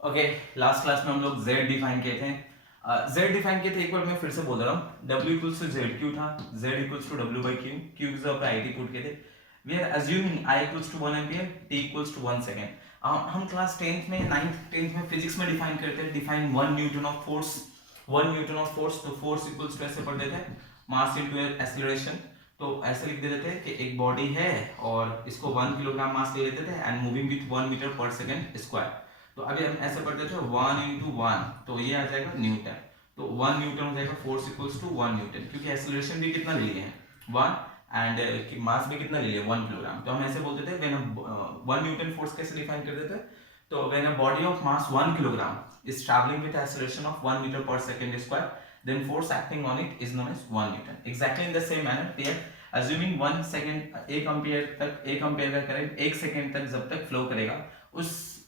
Okay, last class में हम लोग z डिफाइन किए थे। z डिफाइन किए थे, एक बार मैं फिर से बोल रहा हूँ। w equals to Z Q था, z equals to w by Q, Q की जगह पर आई टी पुट किए थे। We are assuming i equals to 1 ampere, t equals to 1 second. हम क्लास 10th में 9th में फिजिक्स में डिफाइन करते हैं, define 1 newton of force. 1 newton of force, तो फोर्स इक्वल्स टू ऐसे पढ़ देते हैं, मास इनटू एक्सीलरेशन। तो ऐसे लिख देते थे कि एक बॉडी है और इसको 1 किलोग्राम मास ले लेते थे एंड मूविंग विथ 1 मीटर पर सेकेंड स्क्वायर। तो अभी हम ऐसे पढ़ते थे 1 इंटू 1, तो ये आ जाएगा न्यूटन। तो 1 न्यूटन हो जाएगा, फोर्स इक्वल्स टू 1 न्यूटन, क्योंकि एक्सीलरेशन भी कितना ले लिए हैं 1 एंड मास भी कितना ले लिया 1 किलोग्राम। तो हम ऐसे बोलते थे व्हेन 1 न्यूटन फोर्स कैसे डिफाइन करते थे, तो when a body of mass 1 kilogram is travelling with acceleration of 1 metre per second square, then force acting on it is known as 1 newton. Exactly in the same manner here, assuming 1 second, 1 ampere का current 1 second तक जब तक flow करेगा, उस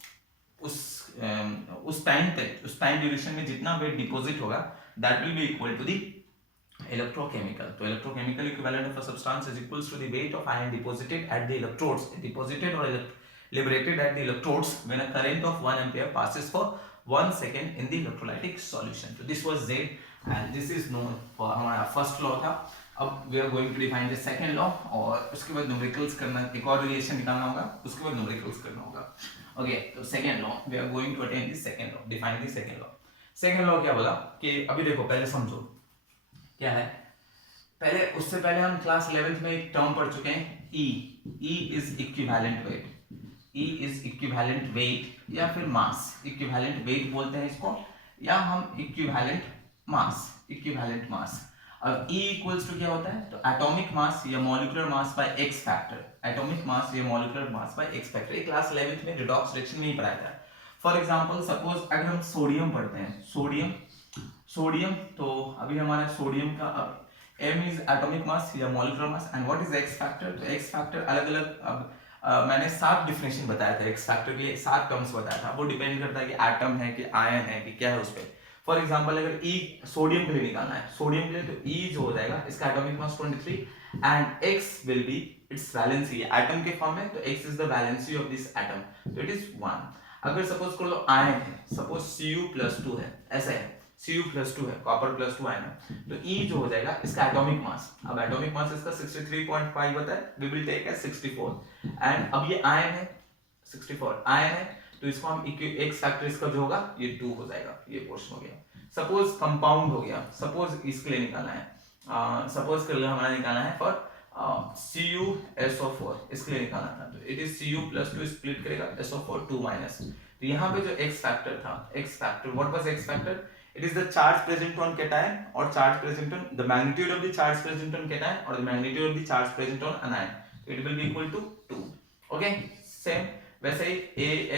time duration में जितना weight deposit होगा, that will be equal to the electrochemical. तो electrochemical equivalent of a substance is equals to the weight of ion deposited at the electrodes, deposited or liberated at the electrodes when a current of 1 ampere passes for 1 second in the electrolytic solution. So this was Z and this is known for हमारा first law था। अब we are going to define the second law और उसके बाद numericals करना, एक और relation निकालना होगा, उसके बाद न्यूमेरिकल्स करना होगा। ओके, तो second law, we are going to attain the second law, define the second law। Second law क्या बोला कि अभी देखो पहले समझो क्या है। पहले, उससे पहले हम क्लास 11th में एक टर्म पढ़ चुके हैं, E is equivalent weight. E is equivalent weight या फिर मास, इक्विवेलेंट वेट बोलते हैं इसको, या हम इक्विवेलेंट मास। अब E इक्वल्स टू क्या होता है, तो एटॉमिक मास या molecular mass by X factor, atomic mass या molecular mass by X factor. ये क्लास 11th में रिडॉक्स रिएक्शन में ही पढ़ाया था। फॉर एग्जांपल सपोज अगर हम सोडियम पढ़ते हैं, सोडियम, तो अभी हमारा सोडियम का अब m इज एटॉमिक मास या molecular mass and what is x factor. तो एक्स फैक्टर अलग अलग, अब मैंने 7 डिफिनेशन बताया था एक्स फैक्टर के लिए, 7 टर्म्स बताया था। वो डिपेंड करता है कि एटम है कि आयन है कि क्या है उस पर। फॉर एग्जांपल अगर E सोडियम के लिए निकालना है, सोडियम के लिए, तो E जो हो जाएगा इसका atomic mass 23 and X will be it's valency, atom के फॉर्म में, तो X is the valency of this atom, तो इट इज 1। अगर सपोज कर लो आयन है, सपोज Cu+2 है, ऐसा है Cu+2 है, कॉपर +2 आयन है, तो E जो हो जाएगा इसका एटॉमिक मास, अब एटॉमिक मास इसका 63.5 होता है, we will take as 64 and अब ये आयन है, 64 आयन है, तो इसको हम एक्स फैक्टर इसका जो होगा ये 2 हो जाएगा, ये पोर्शन हो गया। सपोज कंपाउंड हो गया, सपोज इसके लिए निकालना है, सपोज कर लो हमारा निकालना है फॉर CuSO4, इसके लिए निकालना था, तो इट इज Cu+2 स्प्लिट करेगा SO4 2 माइनस। तो यहाँ पे जो एक्स फैक्टर था, x factor, what was x factor, it is the charge present on cation or charge present on the magnitude of the charge present on cation or the magnitude of the charge present on anion, it will be equal to 2। okay, same वैसे ही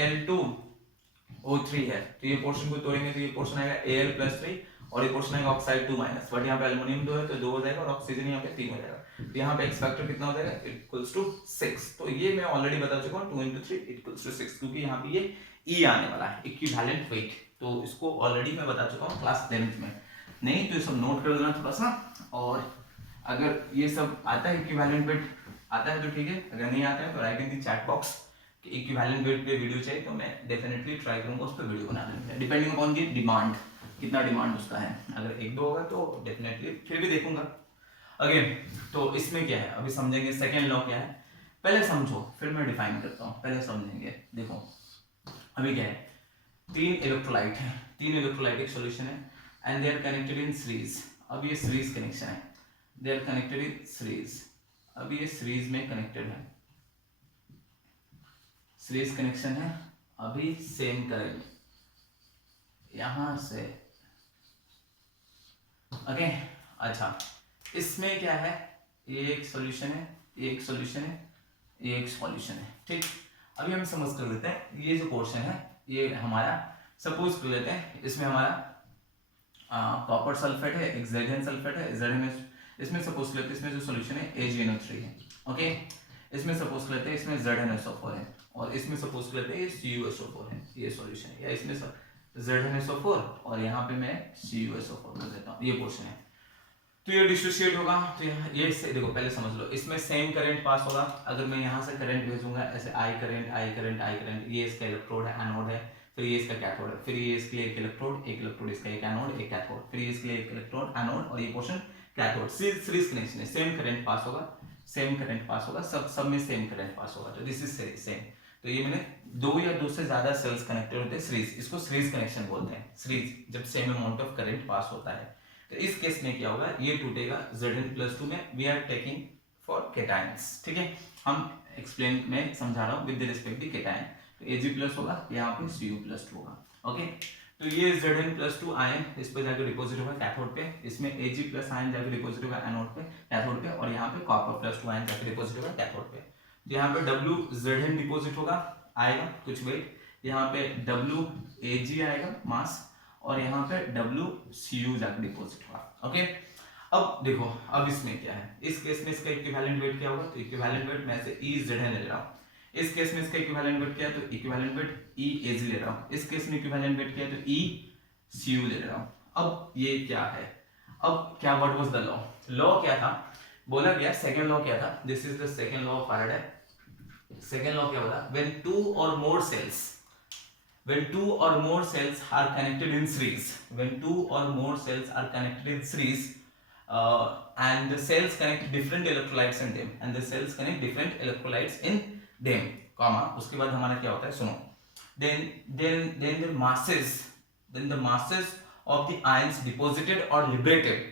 Al2O3 है, तो ये portion को तोड़ेंगे तो ये portion आएगा Al+3 और ये पोर्शन आएगा ऑक्साइड 2 माइनस, बट यहाँ पे एल्युमिनियम 2 है तो 2 हो जाएगा और ऑक्सीजन यहाँ पे 3 हो जाएगा, तो यहाँ पे एक्स फैक्टर कितना हो जाएगा, इक्वल्स टू 6। तो ये मैं ऑलरेडी बता चुका हूँ 2 into 3 इक्वल्स टू 6, क्योंकि यहाँ पे ये E आने वाला है, इक्विवेलेंट वेट, तो इसको ऑलरेडी मैं बता चुका हूँ क्लास 10th में। नहीं तो ये सब नोट कर लेना थोड़ा सा, और अगर ये सब आता है इक्विवेलेंट वेट आता है तो ठीक है, अगर नहीं आता है तो right in the chat box कि इक्विवेलेंट वेट पे वीडियो चाहिए, तो मैं डेफिनेटली ट्राई करूंगा उस पर वीडियो बना देने, डिपेंडिंग अपॉन दी डिमांड, कितना डिमांड उसका है। अगर 1-2 होगा तो डेफिनेटली फिर भी देखूंगा। अगेन तो इसमें क्या है, अभी समझेंगे सेकेंड लॉ क्या है, पहले समझो फिर मैं डिफाइन करता हूँ, पहले समझेंगे। देखो अभी क्या है, 3 इलेक्ट्रोलाइट है, 3 इलेक्ट्रोलाइटिक सॉल्यूशन है and they are connected in series. अब ये सीरीज कनेक्शन है, they are connected in series, अब ये सीरीज में कनेक्टेड है, सीरीज कनेक्शन है। अभी सेम करंट यहां से, ओके अच्छा, इसमें क्या है, ये एक सॉल्यूशन है, ये एक सॉल्यूशन है, ये एक सॉल्यूशन है, ठीक। अभी हम समझ कर लेते हैं, ये जो पोर्शन है ये हमारा, सपोज कर लेते हैं इसमें हमारा कॉपर सल्फेट है, एक ZN सल्फेट है, ZN, इसमें सपोज कर लेते हैं इसमें जो सॉल्यूशन है AgNO3 है, ओके। इसमें सपोज कर लेते हैं इसमें ZnSO4 है, और इसमें सपोज कर लेते हैं ये CuSO4 है, ये सॉल्यूशन है, या इसमें ZnSO4 और यहाँ पे मैं CuSO4 कर देता हूँ, ये पोर्शन है। तो ये डिसोसिएट होगा, तो ये देखो पहले समझ लो, इसमें सेम करंट पास होगा। अगर मैं यहाँ से करंट भेजूंगा ऐसे, आई करंट, ये इसका इलेक्ट्रोड है, एनोड है, फिर ये इसका कैथोड है, फिर ये इसके लिए एक इलेक्ट्रोड इसका एक एनोड एक कैथोड, फिर ये इसके लिए एक इलेक्ट्रोड एनोड और ये पोर्शन कैथोड। सीरीज कनेक्शन है, सेम करंट पास होगा, सब में सेम करंट पास होगा, तो दिस इज सेम। तो ये मैंने दो या दो से ज्यादा सेल्स कनेक्टेड होते हैं सीरीज, इसको सीरीज कनेक्शन बोलते हैं, सीरीज जब same amount of current pass होता है। तो इस केस में क्या होगा, ये टूटेगा Zn+2 में, we are taking for cations, ठीक है, हम एक्सप्लेन में समझा रहा हूँ विद रिस्पेक्ट टू केटायन। तो Ag+ होगा, यहाँ पे Cu+ होगा, ओके। तो ये Zn+2 आयन इस पे जाकर डिपॉजिट होगा कैथोड पे, इसमें Ag+ आयन जाकर डिपॉजिट होगा एनोड पे कैथोड पे, और यहाँ पे Copper+2 आयन जाकर डिपॉजिट होगा कैथोड पे। तो यहाँ पे WZn डिपॉजिट होगा, आएगा कुछ वेट, यहाँ पे WAg आएगा मास, और यहाँ पे WCu जाकर डिपॉजिट होगा, ओके। अब देखो, अब इसमें क्या है, इस केस में इसका इक्विवेलेंट वेट क्या होगा, तो इक्विवेलेंट वेट मैं से EZn ले रहा हूँ, इस केस में इसका इक्विवेलेंट वेट क्या है, तो इक्विवेलेंट वेट EAg ले रहा हूँ, इस केस में इक्विवेलेंट वेट क्या है, तो ECu ले रहा हूँ। अब ये क्या है, अब क्या, व्हाट वाज द लॉ क्या था, बोला गया सेकंड लॉ क्या था, this is the second law of Faraday. Second law क्या बोला, व्हेन टू और मोर sales are connected in series, and the cells connect different electrolytes in them, comma, उसके बाद हमारा क्या होता है, सुनो, then the masses of the ions deposited or liberated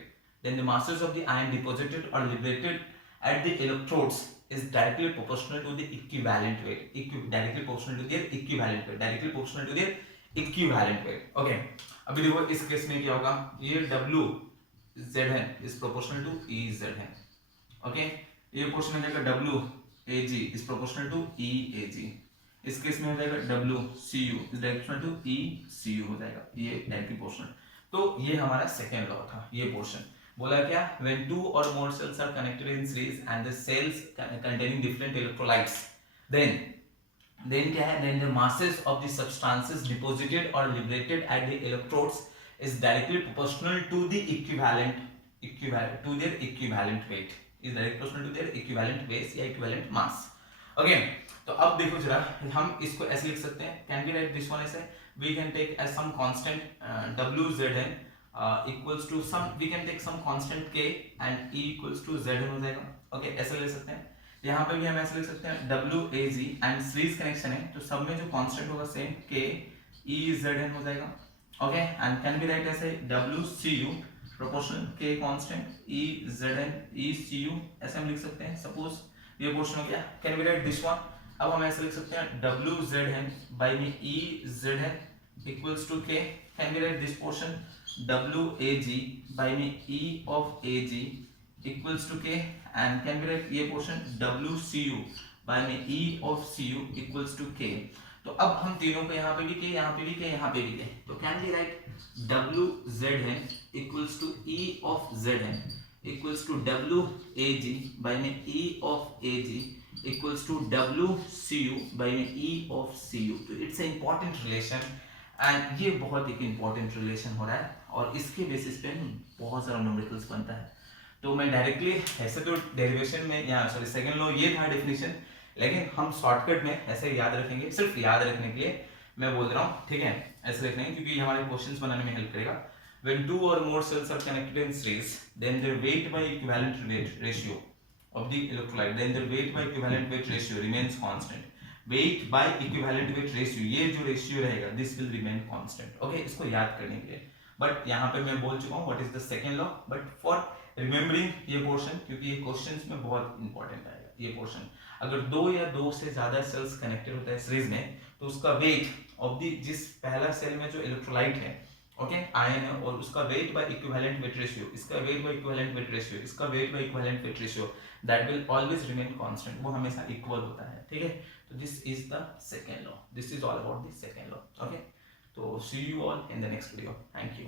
at the electrodes is directly proportional to the equivalent weight, directly proportional to their equivalent weight, okay। अभी देखो इस केस में क्या होगा, ये WZn is proportional to EZn, okay, ये portion हो जाएगा WAg is proportional to EAg, इस केस में हो जाएगा WCu is proportional to ECu हो जाएगा, ये डायरेक्टली पोर्शन। तो ये हमारा सेकेंड लॉ था, ये पोर्शन बोला क्या, when two or more cells are connected in series and the cells containing different electrolytes, then क्या है, then the masses of the substances deposited or liberated at the electrodes is directly proportional to the equivalent to their equivalent weight, is directly proportional to their equivalent weight या equivalent mass, okay। तो अब देखो जरा, हम इसको ऐसे लिख सकते हैं, can we write this one ऐसे, we can take as some constant WZn equals to some, we can take some constant k and E equals to Zn हो जाएगा, ओके, ऐसे ले सकते हैं। यहाँ पे भी हम ऐसे लिख सकते हैं WAg एंड सीरीज कनेक्शन है, तो सब में जो कांस्टेंट होगा सेम k E Zn हो जाएगा, okay. And can be right ऐसे WCu proportional k constant E Zn ECu, ऐसे हम लिख सकते हैं, सपोज ये पोर्शन हो गया। Can be right this one, अब हम ऐसे लिख सकते हैं WZn बाय में E Zn equals to k, can we write this portion WAg by me E of Ag equals to k, and can we write ये portion WCu by me E of Cu equals to k। तो अब हम तीनों को यहाँ पे भी k, यहाँ पे भी k, यहाँ पे भी k, तो can we write WZn equals to E of Zn equals to WAg by me E of Ag equals to WCu by me E of Cu। तो it's an important relation and ये बहुत एक important relation हो रहा है, और इसके basis पे बहुत सारा न्यूमेरिकल्स बनता है। तो मैं डायरेक्टली ऐसे तो डेरिवेशन में या सॉरी सेकंड लॉ ये था डेफिनेशन, लेकिन हम शॉर्टकट में ऐसे याद रखेंगे, सिर्फ याद रखने के लिए मैं बोल रहा हूँ, ठीक है, ऐसे रखने क्योंकि ये हमारे क्वेश्चंस बनाने में हेल्प करेगा। When two or more cells are connected in series, then their weight by equivalent weight ratio of the electrolyte, then their weight by equivalent weight ratio remains constant। weight by equivalent weight ratio, ये जो ratio रहेगा this will remain constant, okay, इसको याद करने के लिए। But यहाँ पे मैं बोल चुका हूँ what is the second law, but for remembering ये पोर्शन, क्योंकि ये क्वेश्चंस में बहुत इंपॉर्टेंट आएगा ये पोर्शन। अगर दो या दो से ज्यादा सेल्स कनेक्टेड होता है सीरीज में, तो उसका वेट ऑफ दी, जिस पहला सेल में जो इलेक्ट्रोलाइट है, ओके, आयन है, और उसका weight by equivalent weight ratio, इसका weight by equivalent weight ratio, इसका weight by equivalent weight ratio, that will always remain constant, वो हमेशा इक्वल होता है, ठीक है। तो this is the second law, this is all about the second law, okay. तो see you all in the next video, thank you.